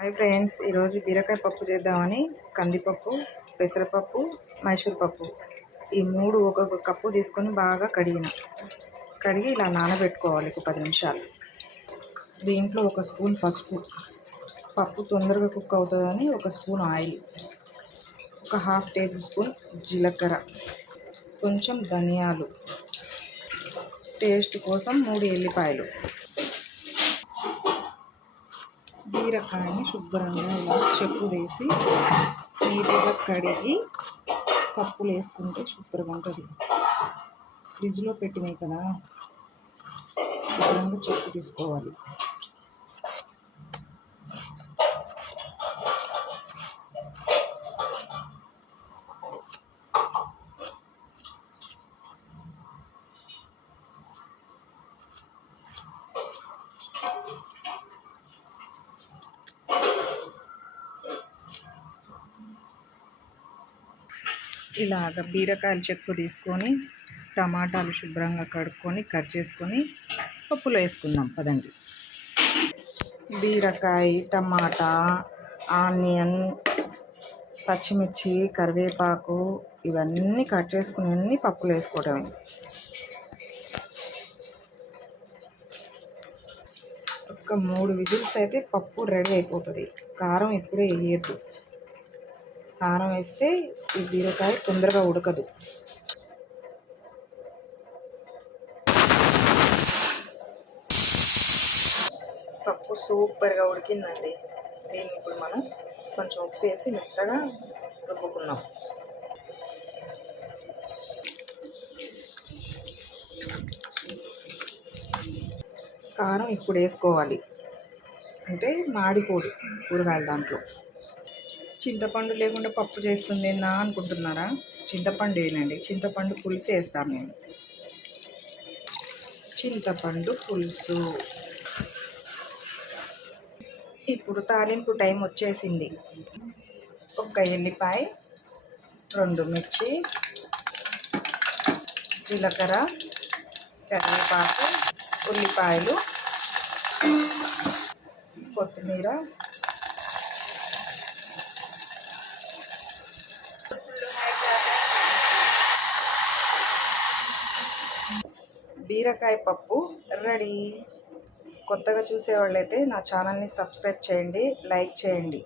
Hi friends ఈరోజు బీరకాయ పప్పు చేద్దామని కందిపప్పు పెసరపప్పు మైసూర్ పప్పు. ఈ మూడు ఒక్కొక్క కప్పు తీసుకొని బాగా కడిగిన. కడిగి ఇలా నానబెట్టుకోవాలి ఒక పది నిమిషాలు. దీంట్లో ఒక స్పూన్ పసుపు. పప్పు తొందరగా కుక్ అవుతుందని ఒక స్పూన్ ఆయిల్. ఒక హాఫ్ టేబుల్ స్పూన్ జీలకర్ర. కొంచెం ధనియాలు. టేస్ట్ కోసం మూడు ఎల్లిపాయలు. బీరకాయని శుభ్రంగా ఇలా చెప్పు వేసి నీట్గా కడిగి పప్పులు వేసుకుంటే సూపర్గా ఉంటుంది. ఫ్రిడ్జ్లో పెట్టినాయి కదా శుభ్రంగా చెప్పు తీసుకోవాలి. ఇలాగ బీరకాయలు చెక్కు తీసుకొని టమాటాలు శుభ్రంగా కడుక్కొని కట్ చేసుకొని పప్పులో వేసుకుందాం. పదండి. బీరకాయ టమాటా ఆనియన్ పచ్చిమిర్చి కరివేపాకు ఇవన్నీ కట్ చేసుకుని అన్నీ పప్పులు వేసుకోవడమే. ఒక మూడు విజిల్స్ అయితే పప్పు రెడీ అయిపోతుంది. కారం ఇప్పుడే వేయద్దు. కారం వేస్తే ఈ బీరకాయ తొందరగా ఉడకదు. పప్పు సూపర్గా ఉడికిందండి. దీన్ని ఇప్పుడు మనం కొంచెం ఉప్పు వేసి మెత్తగా రుబ్బుకుందాం. కారం ఇప్పుడు వేసుకోవాలి. అంటే మాడిపోదు కూరగాయల దాంట్లో. చింతపండు లేకుండా పప్పు చేస్తుంది ఏందా అనుకుంటున్నారా? చింతపండు వేయనండి చింతపండు పులుసు వేస్తాను నేను చింతపండు పులుసు. ఇప్పుడు తాలింపు టైం వచ్చేసింది. ఒక ఎల్లిపాయ రెండు మిర్చి జీలకర్ర కరివేపాకు ఉల్లిపాయలు కొత్తిమీర బీరకాయ పప్పు రెడీ. కొత్తగా చూసేవాళ్ళైతే నా ఛానల్ని సబ్స్క్రైబ్ చేయండి లైక్ చేయండి.